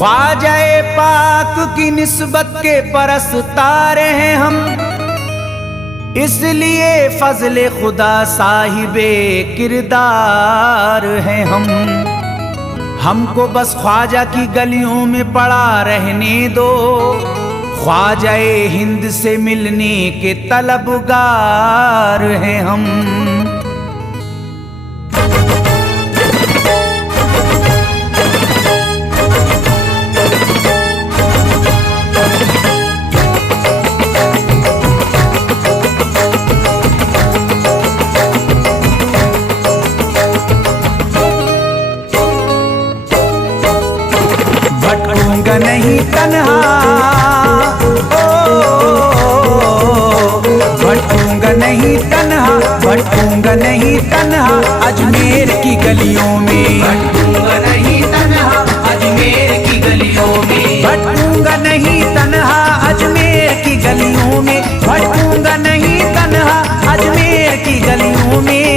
ख्वाजाए पाक की निस्बत के परस्तार हैं हम, इसलिए फजले खुदा साहिबे किरदार हैं हम। हमको बस ख्वाजा की गलियों में पड़ा रहने दो, ख्वाजाए हिंद से मिलने के तलबगार हैं हम। भटकूंगा नहीं तन्हा, भटकूंगा नहीं तन्हा, भटकूंगा नहीं तन्हा अजमेर की गलियों में, भटकूंगा नहीं तन्हा अजमेर की गलियों में, भटकूंगा नहीं तन्हा अजमेर की गलियों में, भटकूंगा नहीं तन्हा अजमेर की गलियों में।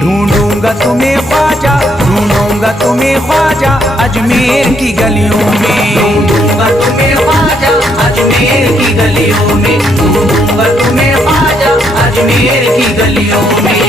ढूंढूंगा तुम्हें ख्वाजा, ढूंढूंगा तुम्हें ख्वाजा अजमेर की गलियों में, ढूंढूंगा तुम्हें ख्वाजा अजमेर की गलियों में, ढूंढूंगा तुम्हें ख्वाजा अजमेर की गलियों में।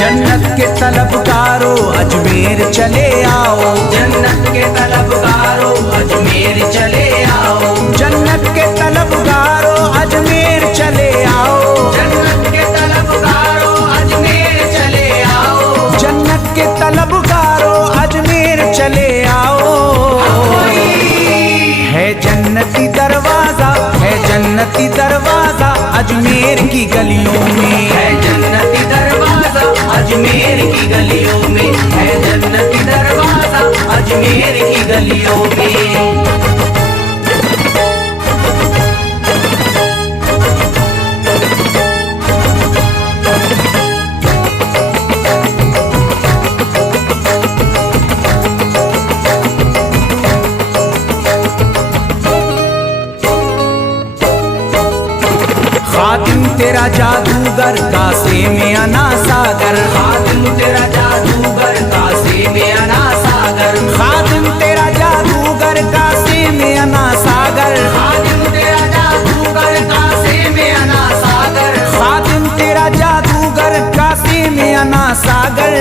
जन्नत के तलबगारों अजमेर चले आओ, जन्नत के तलबगारों अजमेर चले आओ, जन्नत के तलबगारों अजमेर चले आओ, जन्नत के तलबगारों अजमेर चले आओ, जन्नत के तलबगारों अजमेर चले आओ। है जन्नती दरवाजा, है जन्नती दरवाजा अजमेर की गलियों में, है जन्नती दरवाजा अजमेर की गलियों में, है जन्नती दरवाजा अजमेर की गलियों में। खातिम तेरा जादूगर कासे में अना सागर, खातिम तेरा जादूगर कासे में अना सागर, खातिम तेरा जादूगर कासे में अना सागर, खातिम तेरा जादूगर कासे में अना सागर, खातिम तेरा जादूगर कासे में अना सागर।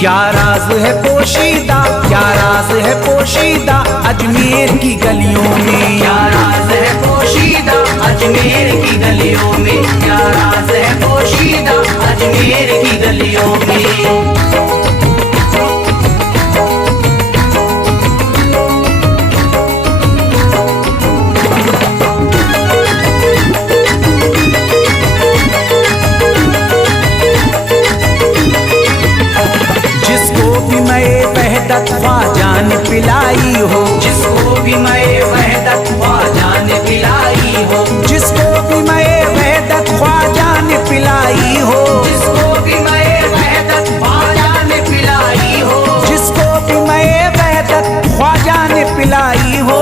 क्या राज है पोशीदा, क्या राज है पोशीदा अजमेर की गलियों में, क्या राज है पोशीदा अजमेर की गलियों में, क्या राज है पोशीदा अजमेर की गलियों में। जिसको भी मैं वहदत ख्वाजा ने पिलाई हो, जिसको भी मैं वहदत ख्वाजा ने पिलाई हो, जिसको भी मैं वहदत ख्वाजा ने पिलाई हो, जिसको भी मैं वहदत ख्वाजा ने पिलाई हो, जिसको भी मैं वहदत ख्वाजा ने पिलाई हो।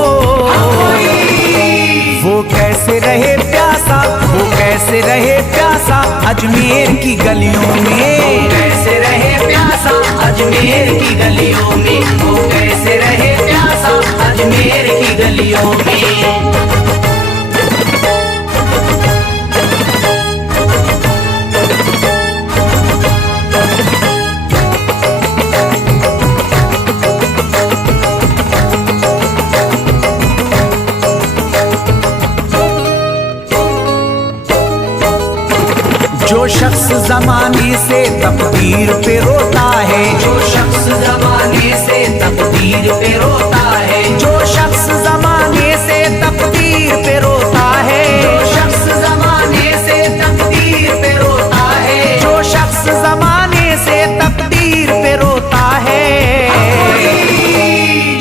वो कैसे रहे प्यासा, वो कैसे रहे प्यासा अजमेर की गलियों में, कैसे रहे प्यासा अजमेर की गलियों में, वो कैसे रहे प्यासा अजमेर की गलियों में। जो शख्स जमाने से तकदीर पे रोता है, जो शख्स जमाने से तकदीर पे रोता है, जो शख्स जमाने से तकदीर पे रोता है, जो शख्स जमाने से तकदीर पे रोता है, जो शख्स जमाने से तकदीर पे रोता है।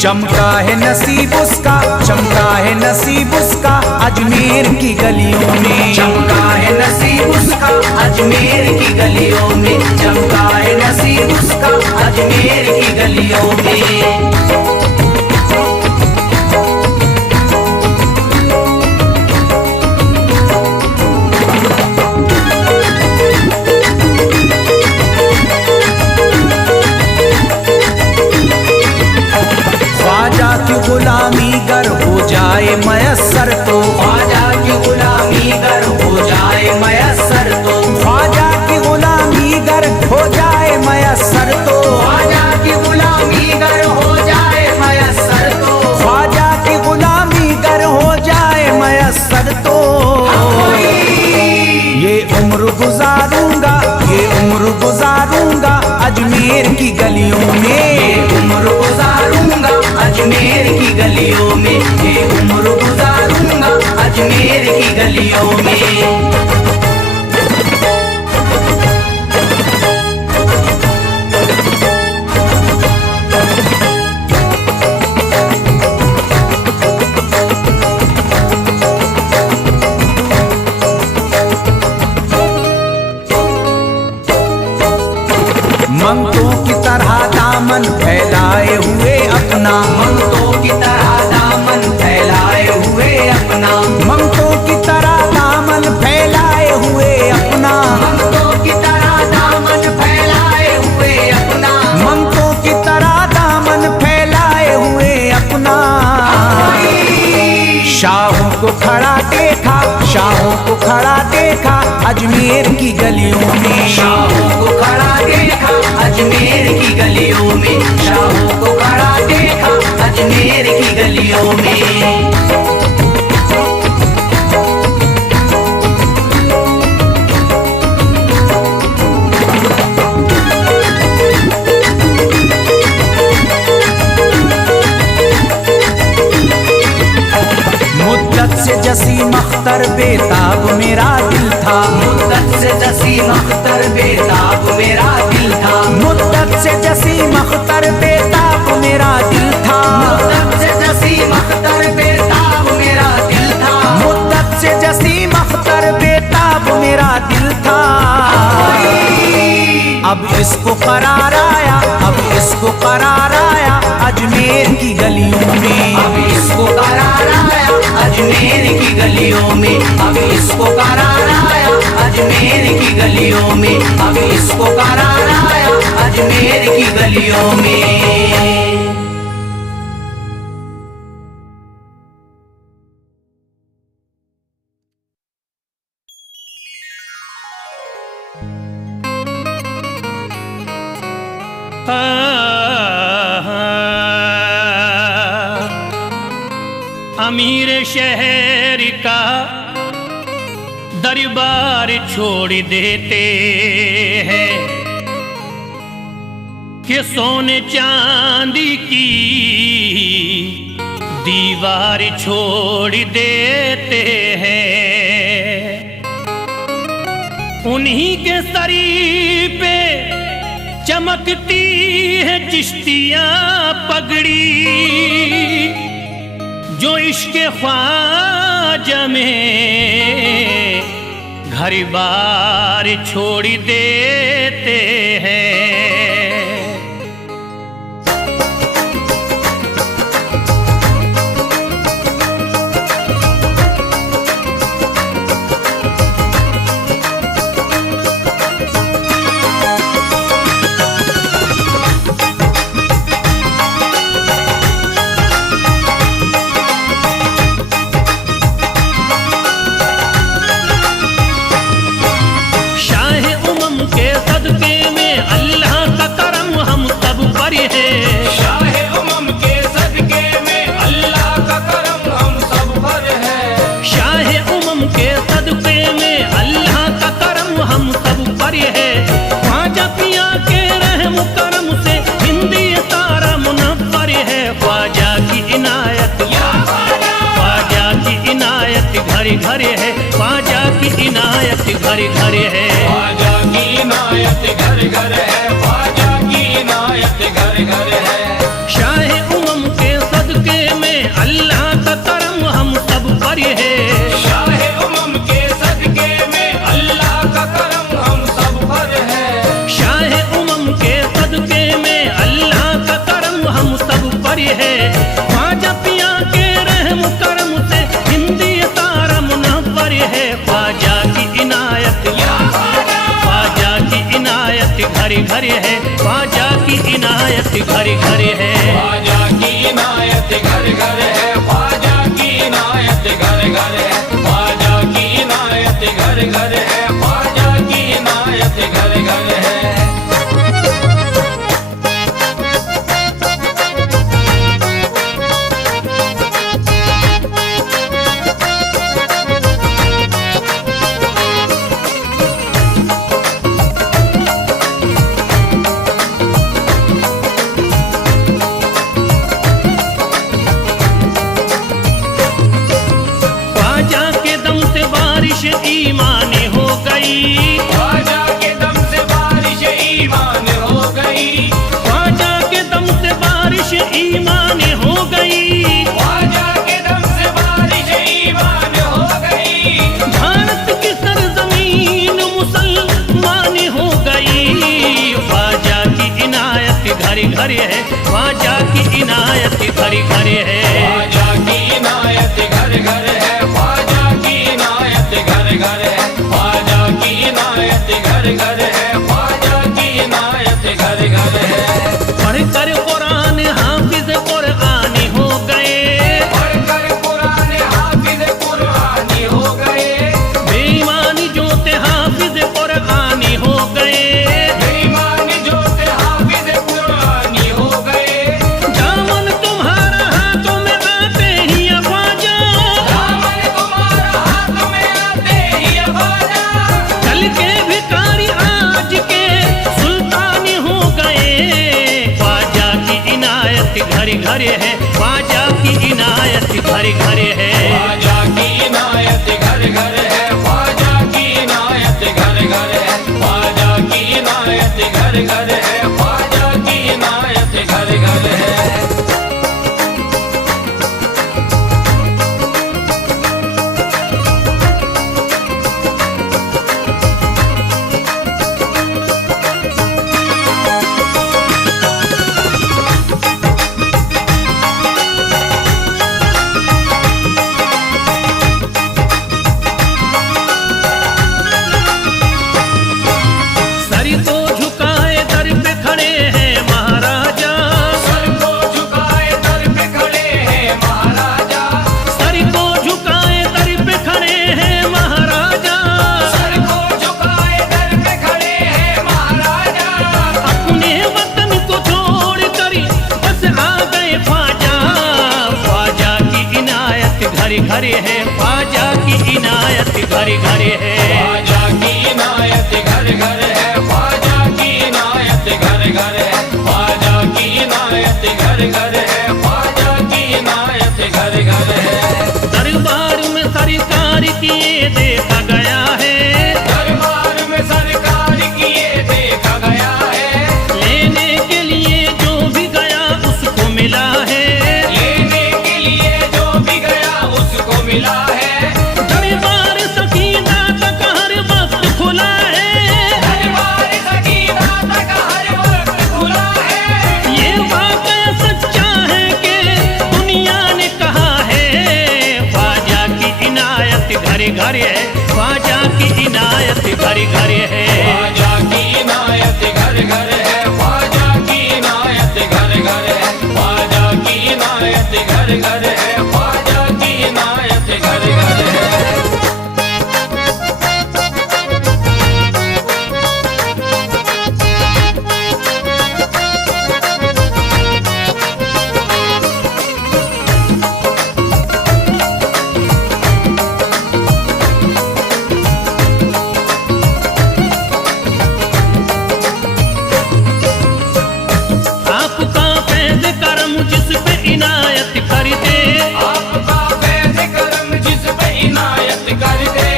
चमका है नसीब उसका, चमका है नसीब उसका अजमेर की गलियों में, चमका है नसीब उसका अजमेर की गलियों में, चमका है नसीब उसका अजमेर की गलियों गलियों में। ख्वाजा की गुलामी गर हो जाए मयस्सर तो, ख्वाजा की गुलामी गर हो जाए मयस्सर तो, ख्वाजा की गुलामी गर हो जाए मयस्सर तो, ख्वाजा की गुलामी गर हो जाए मयस्सर तो, ख्वाजा की गुलामी गर हो जाए मयस्सर तो, ये उम्र गुजारूंगा, ये उम्र गुजारूंगा अजमेर की गलियों में, उम्र गुजारूंगा अजमेर की गलियों में, ये उम्र गुजारूंगा अजमेर की गलियों में। मंगतों की तरह दामन फैलाए हुए अपना, मंगतों की तरह दामन फैलाए हुए अपना, मंगतों की तरह दामन फैलाए हुए अपना, मंगतों की तरह दामन फैलाए हुए अपना, मंगतों की तरह दामन फैलाए हुए अपना। शाहों को खड़ा देखा, शाहों को खड़ा देखा अजमेर की गलियों में, शाहों को खड़ा देखा अजमेर की गलियों में, शाहों को खड़ा देखा अजमेर की गलियों में। मुद्दत से जसीम अख्तर बेताब मेरा दिल था, मुद्दत से जसीम अख्तर बेताब मेरा दिल था, मुद्दत से जसीम अख्तर बेताब मेरा दिल था, मुद्दत से जसीम अख्तर बेताब मेरा दिल था, मुद्दत से जसीम अख्तर बेताब मेरा दिल था। अब इसको करार आया, अब इसको करार आया अजमेर की गलियों में, अब इसको करार आया अजमेर की गलियों में, अब इसको करार आया अजमेर की गलियों में, अब इसको करार आया अजमेर की गलियों में। अमीर शहर का दरबार छोड़ देते हैं कि सोने चांदी की दीवार छोड़ देते हैं। उन्हीं के सरी पे चमकती है चिश्तियां पगड़ी, जो इश्क ख्वाजा में घर बार छोड़ देते हैं। घर घर है ख्वाजा की इनायत, घर घर है ख्वाजा की इनायत, घर घर है ख्वाजा की इनायत, घर घर है। शाह उमम के सदके में अल्लाह का करम हम सब पर है, शाह उमम के सदके में अल्लाह का करम हम सब पर है, शाह उमम के सदके में अल्लाह का ख्वाजा की इनायत, ख्वाजा की इनायत घर घर है, ख्वाजा की इनायत घर घर है। ख्वाजा की इनायत घर घर है, ख्वाजा की इनायत घर घर है, ख्वाजा की इनायत घर घर है, ख्वाजा की इनायत घर घर है। ख्वाजा के दम से बारिश ईमान हो गई, ख्वाजा के दम से बारिश ईमान हो गई, ख्वाजा के दम से बारिश ईमान हो गई। ख्वाजा के दम से बारिश ईमान हो गई। भारत की सरजमीन मुसलमान हो गई, ख्वाजा की इनायत घर घर है, ख्वाजा की इनायत घर घर है। ख्वाजा की इनायत घर घर है, ख्वाजा की इनायत घर घर है, ख्वाजा की इनायत घर घर है, ख्वाजा की इनायत घर घर है। पढ़कर कुरान हाफिज कुरानी हो गए, पढ़कर कुरान हाफिज कुरानी हो गए, बेईमानी जो थे हाफिज कुरानी हो गए। बेईमान जो थे हाफिज कुरानी हो गए। दामन तुम्हारा हाथों में आते ही ख्वाजा, दामन तुम्हारा हाथ में आते ही ख्वाजा, कल के भिखारी आज के सुल्तान हो गए। ख्वाजा की इनायत घर घर है, ख्वाजा की इनायत घर घर है। ख्वाजा की इनायत घर घर है, ख्वाजा की इनायत घर घर है, ख्वाजा की इनायत घर घर है, ख्वाजा की इनायत घर घर है। सर को झुकाए दर पे खड़े हैं महाराजा, सर को झुकाए दर पे खड़े हैं महाराजा, सर को झुकाए दर पे खड़े हैं महाराजा। सर को झुकाए दर पे खड़े हैं महाराजा, अपने वतन को छोड़ कर बस आ गए ख्वाजा, ख्वाजा की इनायत घर घर है, ख्वाजा की इनायत घर घर है। ख्वाजा की इनायत घर घर है, ख्वाजा की इनायत घर घर है, ख्वाजा की इनायत घर घर है, ख्वाजा की इनायत घर घर है। दरबार में सरकार किए देखा गया है, दरबार में सरकार किए देखा गया है, लेने के लिए जो भी गया उसको मिला है, लेने के लिए जो भी गया उसको मिला है। दरबार सकीना तक हर वक्त खुला है, दरबार सकीना तक हर वक्त खुला है। ये वाकया सच्चा है कि दुनिया ने कहा है। ख्वाजा की इनायत घर घर है, ख्वाजा की इनायत घर घर है। ख्वाजा की इनायत घर घर है, ख्वाजा की इनायत घर घर है, ख्वाजा की इनायत घर घर है, ख्वाजा की इनायत घर घर है। आपका फैज़ करम जिस पे इनायत कर दे, आपका फैज़ करम जिस पे इनायत कर दे,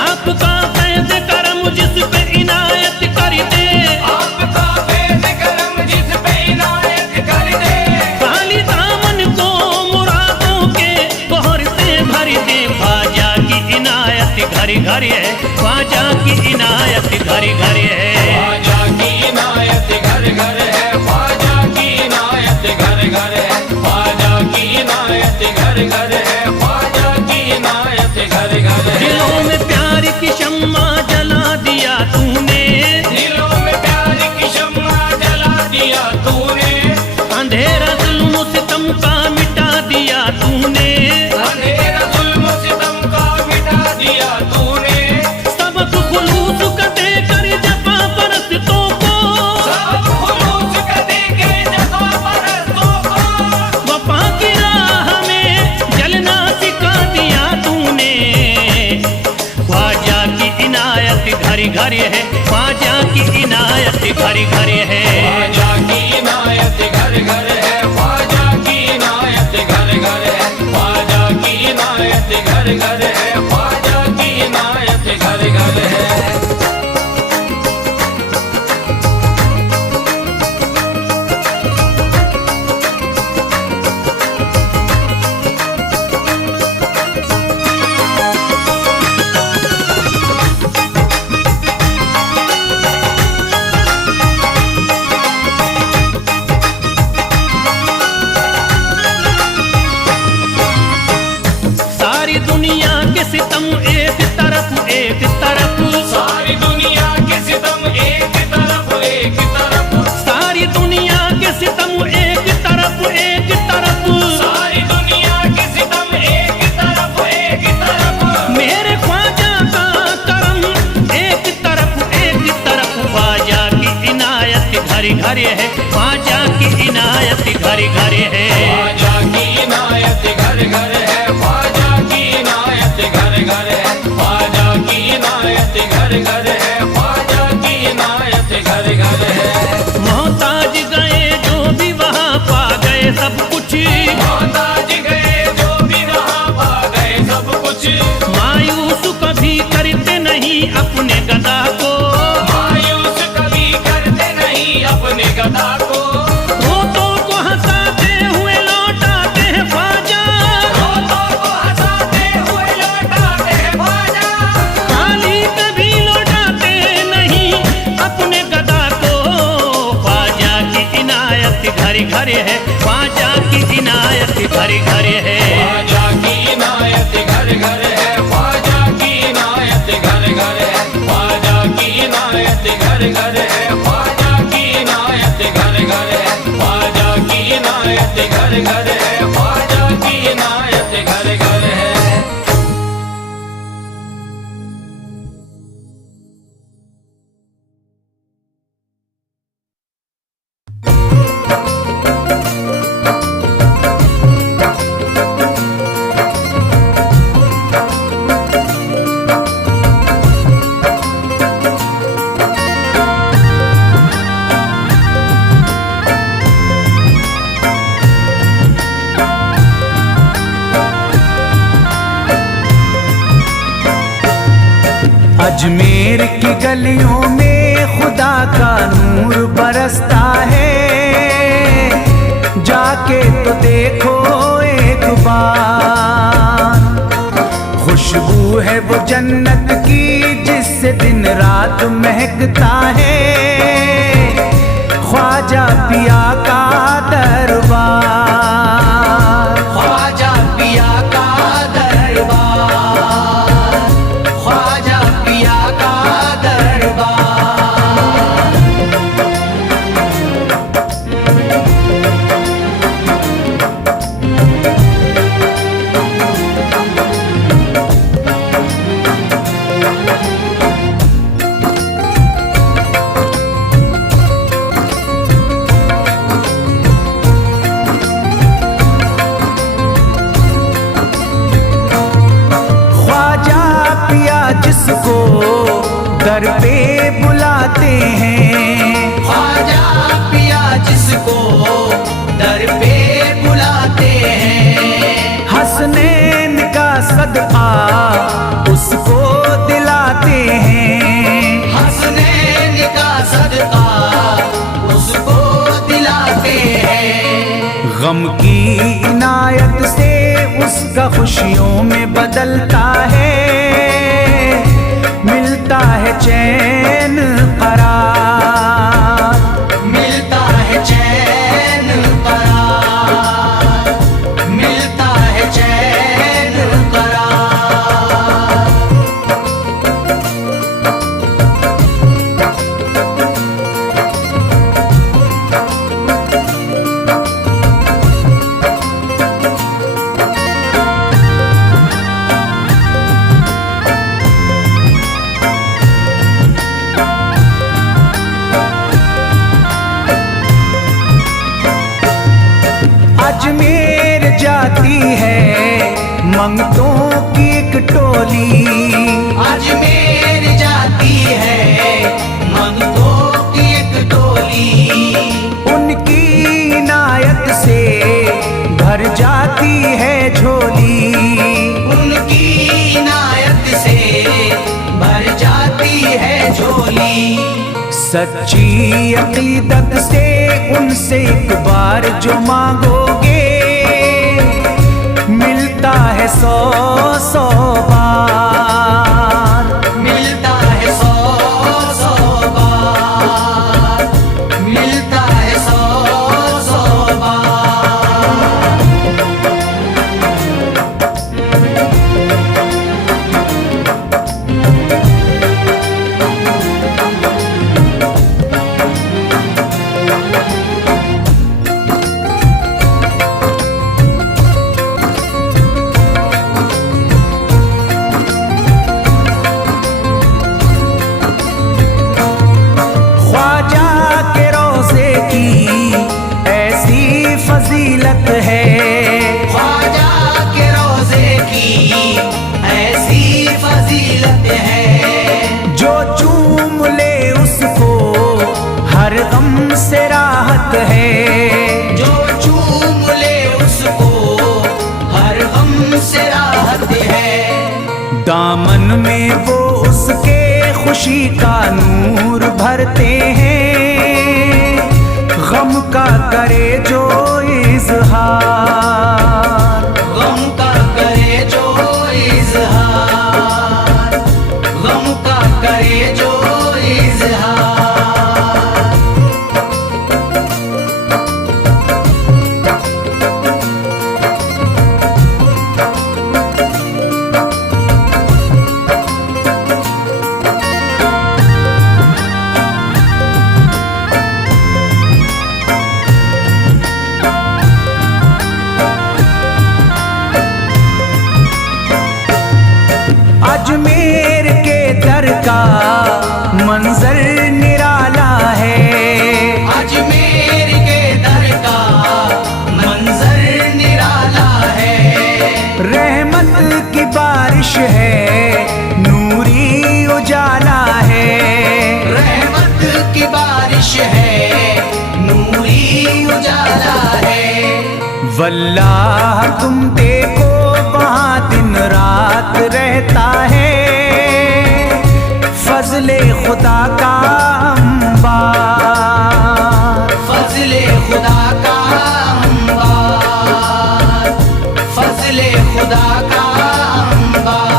आपका फैज़ करम जिस पे इनायत कर दे। आपका फैज़ करम जिस पे इनायत कर दे, खाली दामन को मुरादों के बहर से भर दे। ख्वाजा की इनायत घर घर है, ख्वाजा की इनायत घर घर है। ख्वाजा की इनायत घर घर है, ख्वाजा की इनायत घर घर है, ख्वाजा की इनायत घर घर है, ख्वाजा की इनायत घर घर घर है। दिलों में प्यार की शम्मा जला दिया तूने, दिलों में प्यार की शम्मा जला दिया तूने, अंधेरा जुल्म सितम का मिटा दिया तूने, अंधेरा जुल्म सितम का मिटा दिया तूने, सबक खुलूस का देकर जफा परस्तों को, सब खुलूस का देके जफा परस्तों को, वफा की राह में जलना सिखा दिया तूने। ख्वाजा की इनायत घर घर है, ख्वाजा की इनायत घर घर है। ख्वाजा की इनायत घर घर है, ख्वाजा की इनायत घर घर है, ख्वाजा की इनायत घर घर है, ख्वाजा की इनायत घर घर है। सारी दुनिया के सितम एक तरफ एक तरफ, सारी दुनिया के सितम एक तरफ एक तरफ, सारी दुनिया के सितम एक तरफ एक तरफ, सारी दुनिया के सितम एक तरफ एक तरफ, मेरे ख्वाजा का करम एक तरफ, ख्वाजा की इनायत घर घर है, ख्वाजा की इनायत घर घर है। ख्वाजा की इनायत घर घर है, ख्वाजा की इनायत घर घर है, ख्वाजा की इनायत घर घर है, ख्वाजा की इनायत घर घर है। मोहताज गए जो भी वहाँ पा गए सब कुछ, मोहताज गए जो भी वहाँ पा गए सब कुछ, मायूस कभी करते नहीं अपने गदा को, मायूस कभी करते नहीं अपने गदा को, रोतों को हंसाते हुए लौटाते हैं ख्वाजा, रोतों को हंसाते हुए लौटाते हैं ख्वाजा, खाली कभी लौटाते नहीं अपने गदा को। ख्वाजा की इनायत घर घर है, ख्वाजा की इनायत घर घर है। ख्वाजा की इनायत घर घर है, ख्वाजा की इनायत घर घर है, ख्वाजा की इनायत घर घर है, ख्वाजा की इनायत घर घर है, ख्वाजा की इनायत घर घर है, ख्वाजा की इनायत घर घर है। अजमेर की गलियों में खुदा का नूर बरसता है, जाके तो देखो एक बार। खुशबू है वो जन्नत की जिससे दिन रात महकता है, ख्वाजा पिया का दरबार। ख्वाजा पिया का दरबार, ख्वाजा पिया का दरबार। जिसको दर पे बुलाते हैं, ख्वाजा पिया जिसको दर पे बुलाते हैं, हसनैन का सदका उसको दिलाते हैं, हसनैन का सदका उसको दिलाते हैं। गम की इनायत से उसका खुशियों में बदलता है, मिलता है चैन करार, मिलता है चैन करार, मिलता है चैन करार। सच्ची अकीदत से उनसे एक बार जो मांगोगे मिलता है 100 बार, मिलता है 100 बार, मिलता है 100 बार। ख्वाजा के रोज़े की ऐसी फजीलत है, ख्वाजा के रोज़े की ऐसी फजीलत है, जो चूम ले उसको हर गम से राहत है, जो चूम ले उसको हर गम से राहत है। दामन में वो उसके खुशी का नूर भरते हैं, गम का करे जो इजहार, गम का करे जो इजहार, गम का करे जो इजहार। अजमेर के दर का मंजर निराला है, अजमेर के दर का मंजर निराला है, रहमत की बारिश है, नूरी उजाला है, रहमत की बारिश है, नूरी उजाला है। वल्लाह तुम देखो वहाँ दिन रात रहता है, फजले खुदा का अंबार, फजले खुदा का अंबार, फजले खुदा का अंबार।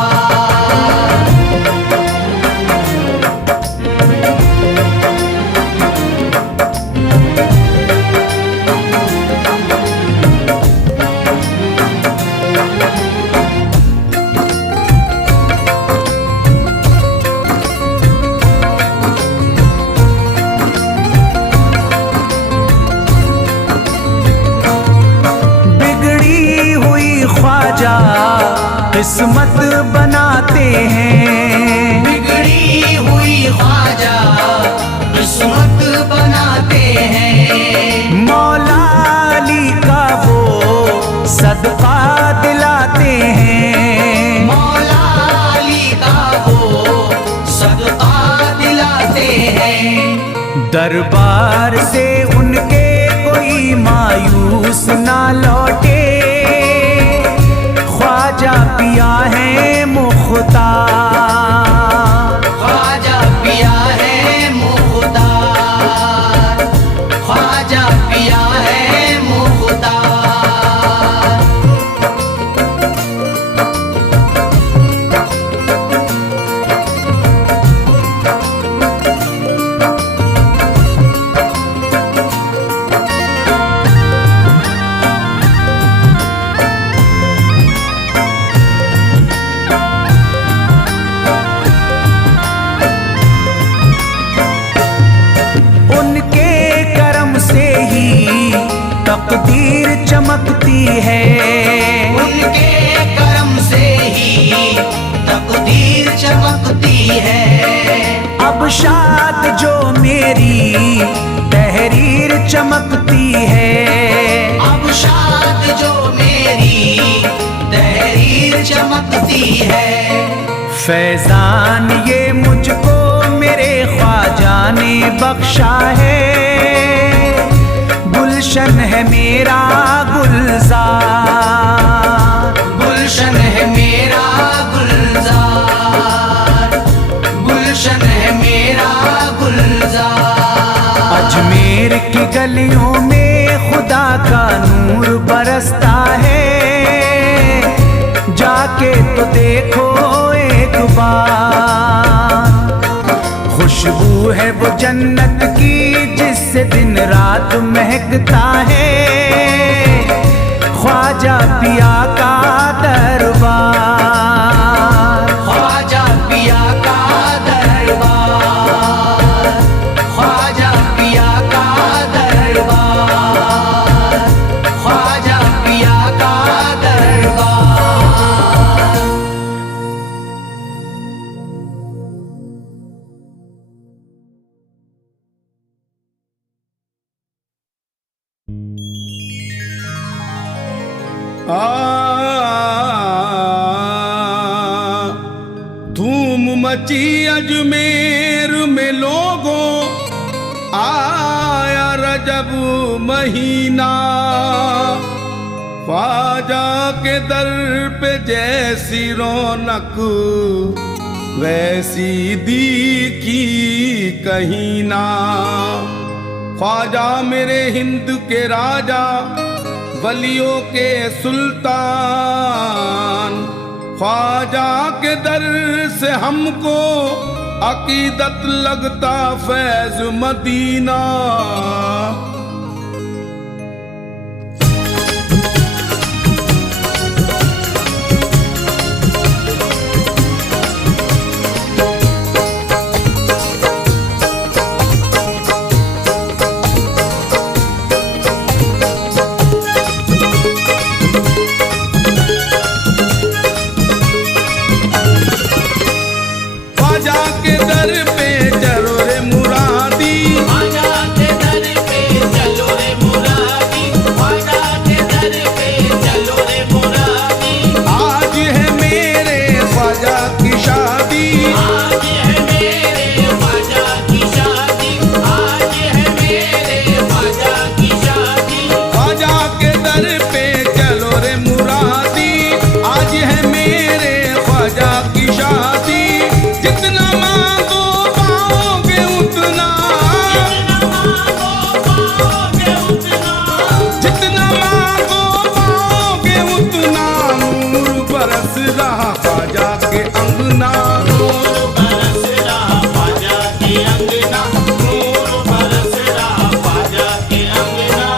बिगड़ी हुई ख्वाजा किस्मत बनाते हैं, बिगड़ी हुई ख्वाजा किस्मत बनाते हैं, मौला अली का वो सदका दिलाते हैं, मौला अली का वो सदका दिलाते हैं। दरबार से उनके कोई मायूस ना लौटे, ख्वाजा पिया है मुख्तार, ख्वाजा पिया है मुख्तार, ख्वाजा पिया है मुख्तार। उनके करम से ही तकदीर चमकती है, उनके करम से ही तकदीर चमकती है। अब शाद जो मेरी तहरीर चमकती है, अब शाद जो मेरी तहरीर चमकती है। फैजान ये मुझको मेरे ख्वाजा ने बख्शा है, गुलशन है मेरा गुलजार, गुलशन है मेरा गुलजार, गुलशन है मेरा की गलियों में खुदा का नूर बरसता है, जाके तो देखो एक बार। खुशबू है वो जन्नत की जिससे दिन रात महकता है, ख्वाजा पिया का दरबार। ख्वाजा पिया का दरबार, ख्वाजा पिया का दरबार, ख्वाजा पिया का दरबार। धूम मची अजमेर में लोगों, आया रजब महीना। ख्वाजा के दर पे जैसी रौनक वैसी दिखी कहीं ना। ख्वाजा मेरे हिंद के राजा, वलियों के सुल्तान। ख्वाजा के दर से हमको अकीदत लगता फैज मदीना। ख्वाजा के दर पे चलो रे मुरादी, ख्वाजा के दर पे चलो रे मुरादी, ख्वाजा के दर पे चलो रे मुरादी। आज है मेरे ख्वाजा की शादी, आज है मेरे ख्वाजा की शादी, आज है मेरे ख्वाजा की शादी। ख्वाजा के दर पे चलो रे मुरादी, आज है मेरे ख्वाजा की शादी। जितना मांगो पाओगे उतना, जितना मांगो पाओगे उतना। नूर बरस रहा ख्वाजा के अंगना, नूर बरस रहा ख्वाजा के अंगना, नूर बरस रहा ख्वाजा के अंगना।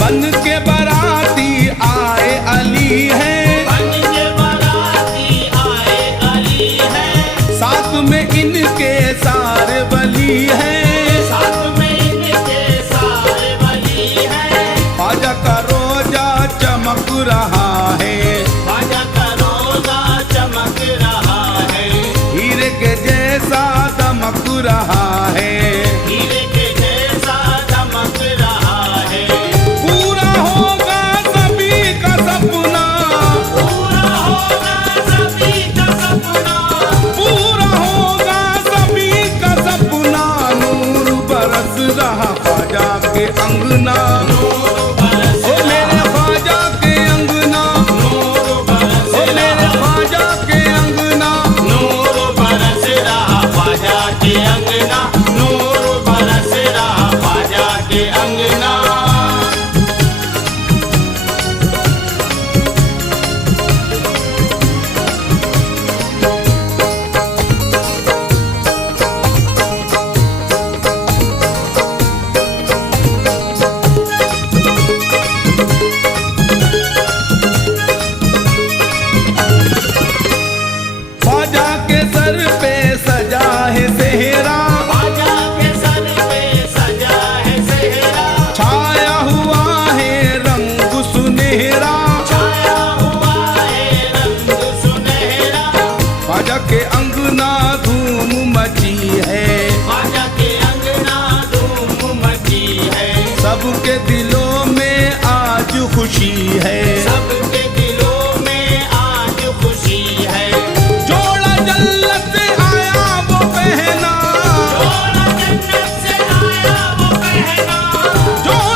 बन के बाराती आए अली है, बन के बाराती आए अली है, साथ में इनके सारे वली हैं। साथ में इनके सारे वली हैं। ख्वाजा का रोजा चमक रहा है, ख्वाजा का रोजा चमक रहा है, हीरे के जैसा दमक रहा है। हीरे के जैसा चमक रहा है। पूरा होगा सभी का सपना, पूरा होगा सभी का सपना, पूरा होगा सभी का सपना। नूर बरस रहा ख्वाजा के अंगना, नूर बरस ओ मेरे ख्वाजा के अंगना, नूर बरस ओ मेरे ख्वाजा के अंगना। नूर बरस रहा ख्वाजा के अंगना, नूर बरस रहा ख्वाजा के अंगना। ख्वाजा के सर पे सजा है सेहरा, ख्वाजा के सर पे सजा है सेहरा, छाया हुआ है रंग सुनहरा। छाया हुआ है रंग सुनहरा। ख्वाजा के अंगना धूम मची है, ख्वाजा के अंगना धूम मची है। सबके दिलों में आज खुशी है। सबके दिलों में आज खुशी है। जोड़ा जन्नत से आया वो पहना, जोड़ा जन्नत से आया वो पहना, जोड़ा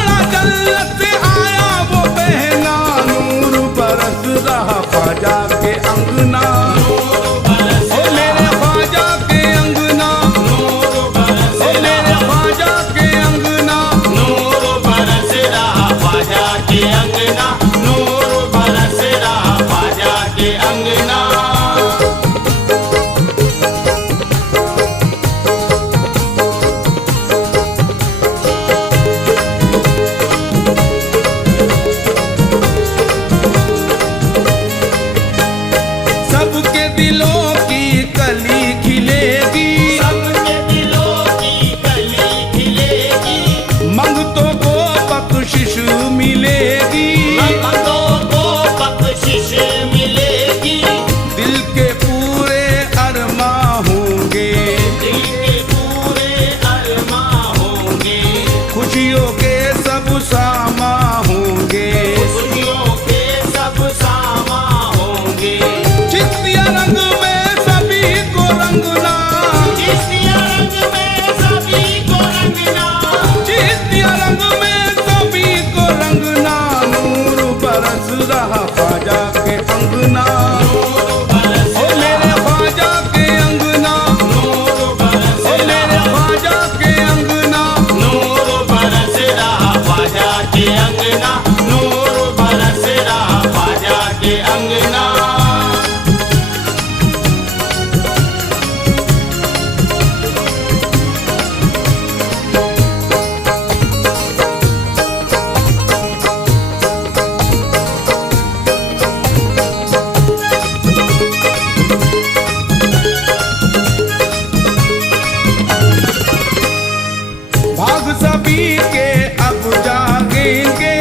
सभी के अब जागेंगे,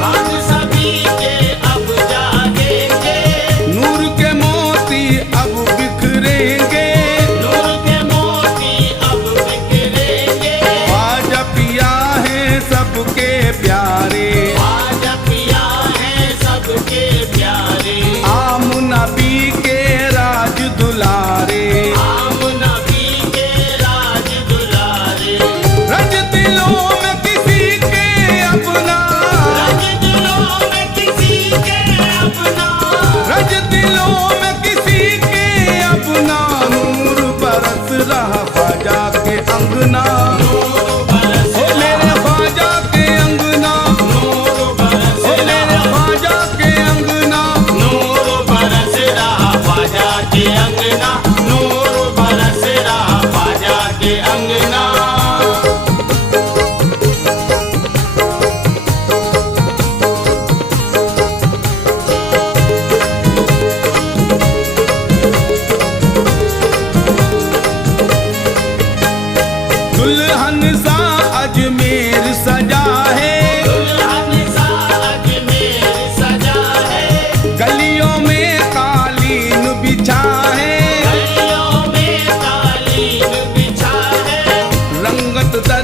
भाग सभी के अब जागेंगे, नूर के मोती अब बिखरेंगे, नूर के मोती अब बिखरेंगे। ख्वाजा पिया है सबके प्यारे, आज पिया है सबके प्यारे, आम नबी के राज दुलारे, आम नबी के राज दुलारे। रज दिलों में किसी के अपना, रज दिलों में किसी के अपना, रज दिलों में किसी के अपना, नूर बरस रहा ख्वाजा के अंगना, नूर बरस ओ मेरे ख्वाजा के अंगना, नूर बरस ओ मेरे ख्वाजा के अंगना, नूर बरस रहा ख्वाजा के अंगना, नूर बरस रहा ख्वाजा के अंगना। दुल्हन सा अजमेर सजा है, दुल्हन सा अजमेर सजा है, गलियों में कालीन बिछा है, गलियों में कालीन बिछा है, रंगत दर